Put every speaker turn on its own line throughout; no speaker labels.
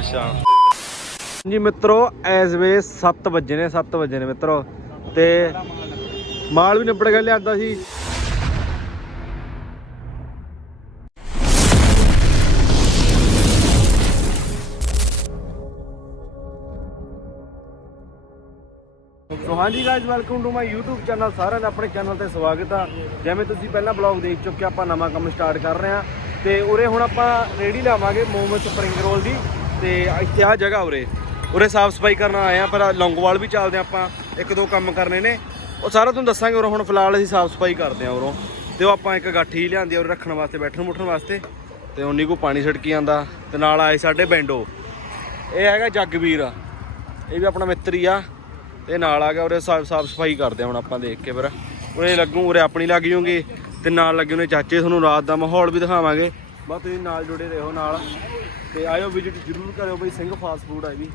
ਅੱਛਾ। ਜੀ ਮਿੱਤਰੋ ਐਸ ਵੇ 7 ਵਜੇ ਨੇ 7 ਵਜੇ ਨੇ ਮਿੱਤਰੋ। ਤੇ ਮਾਲ ਵੀ ਨਿਬੜ ਗਿਆ ਲਿਆਂਦਾ ਸੀ। ਸੋ ਹਾਂਜੀ guys welcome to my YouTube channel ਸਾਰਿਆਂ ਦਾ ਆਪਣੇ ਚੈਨਲ ਤੇ ਸਵਾਗਤ ਆ। ਜਿਵੇਂ ਤੁਸੀਂ ਪਹਿਲਾਂ ਬਲੌਗ ਦੇਖ ਚੁੱਕੇ ਆਪਾਂ ਨਵਾਂ ਕੰਮ ਸਟਾਰਟ ਕਰ ਰਹੇ ਆ। ਤੇ ਉਰੇ ਹੁਣ ਆਪਾਂ ਰੇੜੀ ਲਾਵਾਂਗੇ ਮੋਮੋ ਸਪਰਿੰਗ ਰੋਲ ਦੀ। ਤੇ ਇੱਥੇ ਆ ਜਗ੍ਹਾ ਉਰੇ। ਉਰੇ ਸਾਫ਼ ਸਫ਼ਾਈ ਕਰਨ ਆਏ ਆ ਪਰ ਲੌਂਗੋਵਾਲ ਵੀ ਚੱਲਦੇ ਆ ਆਪਾਂ, ਇੱਕ ਦੋ ਕੰਮ ਕਰਨੇ ਨੇ। ਉਹ ਸਾਰਾ ਤੁਹਾਨੂੰ ਦੱਸਾਂਗੇ ਉਰੇ, ਹੁਣ ਫਿਲਹਾਲ ਅਸੀਂ ਸਾਫ਼ ਸਫ਼ਾਈ ਕਰਦੇ ਆ ਉਰੋਂ। ਤੇ ਉਹ ਆਪਾਂ ਇੱਕ ਗਾਠੀ ਲਿਆਂਦੀ ਉਰੇ ਰੱਖਣ ਵਾਸਤੇ, ਬੈਠਣ ਮੁੱਠਣ ਵਾਸਤੇ। ਤੇ ਉਨੀ ਕੋ ਪਾਣੀ ਛਿੜਕੀ ਜਾਂਦਾ, ਤੇ ਨਾਲ ਆਏ ਸਾਡੇ ਬੈਂਡੋ। ਇਹ ਹੈਗਾ ਜੱਗਵੀਰ, ਇਹ ਵੀ ਆਪਣਾ ਮਿੱਤਰ ਹੀ ਆ। ਤੇ ਨਾਲ ਆ ਗਿਆ ਉਰੇ ਸਾਫ਼ ਸਾਫ਼ ਸਫ਼ਾਈ ਕਰਦੇ ਆ ਹੁਣ ਆਪਾਂ ਦੇਖ ਕੇ ਫਿਰ। ਉਰੇ ਲੱਗੂ, ਉਰੇ ਆਪਣੀ ਲੱਗ ਜੂਗੀ, ਤੇ ਨਾਲ ਲੱਗੇ ਉਹਨੇ ਚਾਚੇ, ਤੁਹਾਨੂੰ ਰਾਤ ਦਾ ਮਾਹੌਲ ਵੀ ਦਿਖਾਵਾਂਗੇ। ਬਸ ਤੁਸੀਂ ਨਾਲ ਜੁੜੇ ਰਹੋ ਨਾਲ ਤੇ ਆਇਓ ਵਿਜ਼ਿਟ ਜ਼ਰੂਰ ਕਰਿਓ ਬਈ, ਸਿੰਘ ਫਾਸਟ ਫੂਡ ਆ ਇਹ ਵੀ।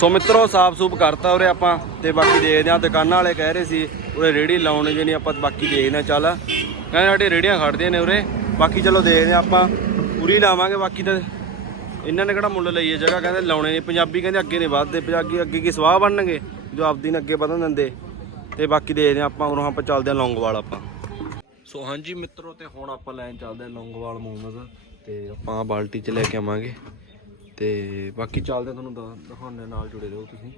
ਸੋ ਮਿੱਤਰੋ, ਸਾਫ਼ ਸੂਪ ਕਰਤਾ ਉਰੇ ਆਪਾਂ ਤੇ ਬਾਕੀ ਦੇਖਦੇ ਆ ਦੁਕਾਨਾਂ ਵਾਲੇ ਕਹਿ ਰਹੇ ਸੀ, ਉਰੇ ਰੇੜੀ ਲਾਉਣੇ ਜੇ ਨਹੀਂ ਆਪਾਂ ਬਾਕੀ ਦੇਖਦੇ ਆ ਚੱਲ। ਕਹਿੰਦੇ ਸਾਡੇ ਰੇੜੀਆਂ ਖੜਦੀਆਂ ਨੇ ਉਰੇ। ਬਾਕੀ ਚਲੋ ਦੇਖਦੇ ਆ ਆਪਾਂ, ਪੂਰੀ ਲਾਵਾਂਗੇ ਬਾਕੀ ਤਾਂ। ਇਹਨਾਂ ਨੇ ਕਿਹੜਾ ਮੁੱਲ ਲਈਏ ਜਗ੍ਹਾ? ਕਹਿੰਦੇ ਲਾਉਣੇ ਨਹੀਂ, ਪੰਜਾਬੀ ਕਹਿੰਦੇ ਅੱਗੇ ਨਹੀਂ ਵੱਧਦੇ, ਪੰਜਾਬੀ ਅੱਗੇ ਕੀ ਸਵਾਹ ਬਣਨਗੇ? ਜੋ ਆਪਦੀ ਨੇ ਅੱਗੇ ਵਧਣ ਦਿੰਦੇ। ਤੇ ਬਾਕੀ ਦੇਖਦੇ ਆ ਆਪਾਂ, ਉਰੋਂ ਆਪਾਂ ਚੱਲਦੇ ਆ ਲੌਂਗੋਵਾਲ ਆਪਾਂ। ਸੋ ਹਾਂਜੀ ਮਿੱਤਰੋ ਤੇ ਹੁਣ ਆਪਾਂ ਲੈਣ ਚੱਲਦੇ ਆ ਲੌਂਗੋਵਾਲ ਮੋਮਸ ਤੇ ਆਪਾਂ ਬਾਲਟੀ ਚ ਲੈ ਕੇ ਆਵਾਂਗੇ। ਤੇ ਬਾਕੀ ਚੱਲਦੇ ਆ ਤੁਹਾਨੂੰ ਦ- ਦਿਖਾਉਂਦੇ ਨਾਲ ਜੁੜੇ ਰਹੋ ਤੁਸੀਂ।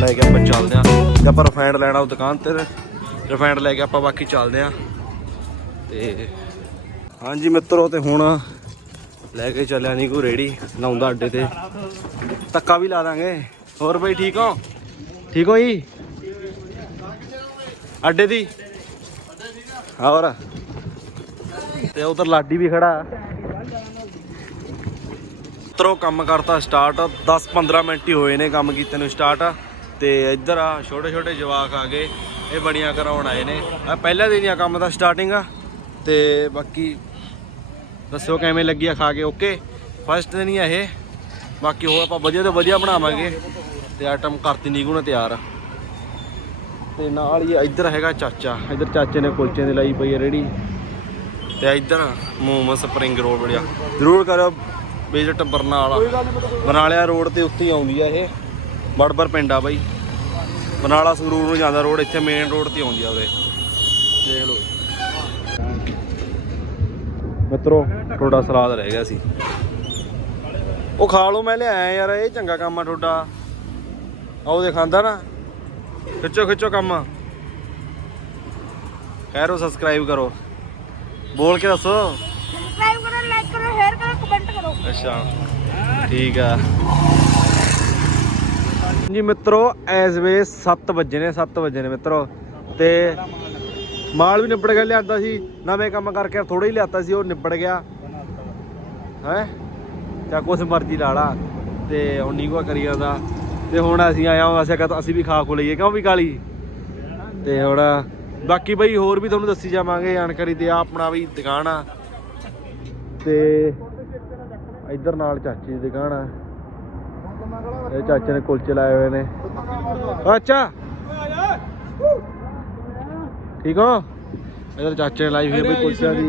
ਲੈ ਕੇ ਆਪਾਂ ਚੱਲਦੇ ਆਂ ਆਪਾਂ ਰਿਫਾਈਂਡ ਲੈਣਾ ਉਹ ਦੁਕਾਨ ਤੇ। ਰਿਫਾਈਂਡ ਲੈ ਕੇ ਆਪਾਂ ਬਾਕੀ ਚੱਲਦੇ ਆਂ। ਤੇ ਹਾਂਜੀ ਮਿੱਤਰੋ, ਤੇ ਹੁਣ ਲੈ ਕੇ ਚੱਲਿਆ ਨਹੀਂ ਕੋਈ ਰੇੜੀ ਲਾਉਂਦਾ ਅੱਡੇ ਤੇ। ਧੱਕਾ ਵੀ ਲਾ ਦਾਂਗੇ। ਹੋਰ ਬਈ, ਠੀਕ ਹੋ? ਠੀਕ ਹੋ ਜੀ? ਅੱਡੇ ਦੀ? ਹੋਰ? ਤੇ ਉਧਰ ਲਾਡੀ ਵੀ ਖੜਾ। ਮਿੱਤਰੋ, ਕੰਮ ਕਰਤਾ ਸਟਾਰਟ। 10-15 ਮਿੰਟ ਹੀ ਹੋਏ ਨੇ ਕੰਮ ਕੀਤੇ ਨੂੰ ਸਟਾਰਟ। ਤੇ ਇੱਧਰ ਆ ਛੋਟੇ ਛੋਟੇ ਜਵਾਕ ਆ ਗਏ। ਇਹ ਬਣੀਆਂ ਕਰਾਉਣ ਆਏ ਨੇ। ਆ ਪਹਿਲਾ ਦਿਨ ਹੀ ਆ ਕੰਮ ਦਾ ਸਟਾਰਟਿੰਗ ਆ। ਤੇ ਬਾਕੀ ਦੱਸਿਓ ਕਿਵੇਂ ਲੱਗੀ ਆ ਖਾ ਕੇ? ਓਕੇ ਫਸਟ ਦਿਨ ਹੀ ਆ ਇਹ। ਬਾਕੀ ਹੋਰ ਆਪਾਂ ਵਧੀਆ ਤੋਂ ਵਧੀਆ ਬਣਾਵਾਂਗੇ। ਤੇ ਆਈਟਮ ਕਰਤੀ ਨੀਗੂ ਨੇ ਤਿਆਰ। ਤੇ ਨਾਲ ਹੀ ਇੱਧਰ ਹੈਗਾ ਚਾਚਾ। ਇੱਧਰ ਚਾਚੇ ਨੇ ਕੁਲਚੇ ਦੀ ਲਾਈ ਪਈ ਹੈ ਰੇੜੀ। ਤੇ ਇੱਧਰ ਮੋਮਸ ਸਪਰਿੰਗ ਰੋਲ ਬੜਿਆ ਜ਼ਰੂਰ ਕਰਿਓ ਵਿਜ਼ਿਟ ਬਰਨਾਲਾ। ਬਰਨਾਲਿਆ ਰੋਡ ਤੇ ਉੱਤੇ ਹੀ ਆਉਂਦੀ ਆ ਇਹ। ਬੜਬਰ ਪਿੰਡ ਆ ਬਾਈ। ਬਰਨਾਲਾ ਸੰਗਰੂਰ ਨੂੰ ਜਾਂਦਾ ਰੋਡ ਇੱਥੇ ਮੇਨ ਰੋਡ ਤੇ ਆਉਂਦੀ ਆ ਉਰੇ। ਦੇਖ ਲਓ। ਮਿੱਤਰੋ ਤੁਹਾਡਾ ਸਲਾਦ ਰਹਿ ਗਿਆ ਸੀ। ਉਹ ਖਾ ਲਓ ਮੈਂ ਲਿਆਇਆ ਯਾਰ ਇਹ ਚੰਗਾ ਕੰਮ ਆ ਤੁਹਾਡਾ। ਆਓ ਦੇ ਖਾਂਦਾ ਨਾ। ਖਿੱਚੋ ਖਿੱਚੋ ਕੰਮ। ਖੈਰੋ ਸਬਸਕ੍ਰਾਈਬ ਕਰੋ। ਬੋਲ ਕੇ ਦੱਸੋ।
ਸਬਸਕ੍ਰਾਈਬ ਕਰੋ ਲਾਈਕ ਕਰੋ ਸ਼ੇਅਰ ਕਰੋ ਕਮੈਂਟ ਕਰੋ।
ਅੱਛਾ। ਠੀਕ ਆ। ਜੀ ਮਿੱਤਰੋ ਐਸ ਵੇ 7 ਵਜੇ ਨੇ 7 ਵਜੇ ਨੇ ਮਿੱਤਰੋ। ਤੇ ਮਾਲ ਵੀ ਨਿਬੜ ਗਿਆ, ਲਿਆਂਦਾ ਸੀ। ਨਵੇਂ ਕੰਮ ਕਰਕੇ ਥੋੜਾ ਹੀ ਲਿਆਤਾ ਸੀ, ਉਹ ਨਿਬੜ ਗਿਆ। ਹੈ? ਚਾ ਕੁਛ ਮਰਜ਼ੀ ਲਾ ਲਾ। ਤੇ ਹੁਣ ਨੀਗਵਾ ਕਰੀ ਜਾਂਦਾ। ਤੇ ਹੁਣ ਅਸੀਂ ਆਇਆ ਹਾਂ, ਅਸੀਂ ਕਹਿੰਦਾ ਅਸੀਂ ਵੀ ਖਾ ਖੋ ਲਈਏ, ਕਿਉਂ ਵੀ ਕਾਲੀ ਤੇ ਹੁਣ ਬਾਕੀ ਬਈ ਹੋਰ ਵੀ ਤੁਹਾਨੂੰ ਦੱਸੀ ਜਾਵਾਂਗੇ, ਜਾਣਕਾਰੀ ਤੇ ਆ ਆਪਣਾ ਵੀ ਦੁਕਾਨ ਆ ਤੇ ਇੱਧਰ ਨਾਲ ਚਾਚੀ ਦੀ ਦੁਕਾਨ ਆ। ਇਹ ਚਾਚੇ ਨੇ ਕੁਲਚੇ ਲਾਏ ਹੋਏ ਨੇ। ਅੱਛਾ। ਠੀਕ ਹੋ? ਇੱਧਰ ਚਾਚੇ ਨੇ ਲਾਈ ਹੋਈ ਹੈ ਕੁਲਚਿਆਂ ਦੀ।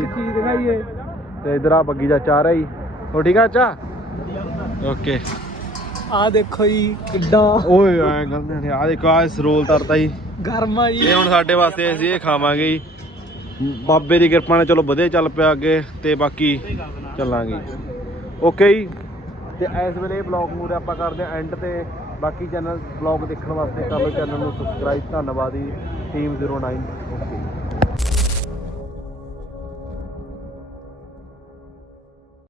ਤੇ ਇੱਧਰ ਆ ਬੱਗੀ ਦਾ ਚਾਹ ਰਹੀ ਹੋ ਠੀਕ ਆ ਅੱਛਾ ਓਕੇ।
ਆ ਦੇਖੋ ਜੀ ਕਿੱਡਾ
ਓਏ ਐ ਗਲਤ ਨਹੀਂ ਆ ਦੇਖੋ ਆ ਰੋਲ ਤਰਤਾ ਜੀ।
ਗਰਮਾ ਜੀ।
ਇਹ ਹੁਣ ਸਾਡੇ ਵਾਸਤੇ ਅਸੀਂ ਇਹ ਖਾਵਾਂਗੇ ਜੀ। ਬਾਬੇ ਦੀ ਕਿਰਪਾ ਨਾਲ ਚਲੋ ਵਧੀਆ ਚੱਲ ਪਿਆ ਅੱਗੇ ਤੇ ਬਾਕੀ ਚੱਲਾਂਗੇ। ਓਕੇ ਜੀ। ਤੇ ਇਸ ਵੇਲੇ ਇਹ ਬਲੌਗ ਮੂਰੇ ਆਪਾਂ ਕਰਦੇ ਹਾਂ ਐਂਡ ਤੇ। ਬਾਕੀ ਚੈਨਲ ਬਲੌਗ ਦੇਖਣ ਵਾਸਤੇ ਕਰ ਲਓ ਚੈਨਲ ਨੂੰ ਸਬਸਕ੍ਰਾਈਬ ਧੰਨਵਾਦ ਜੀ। Team 09 okay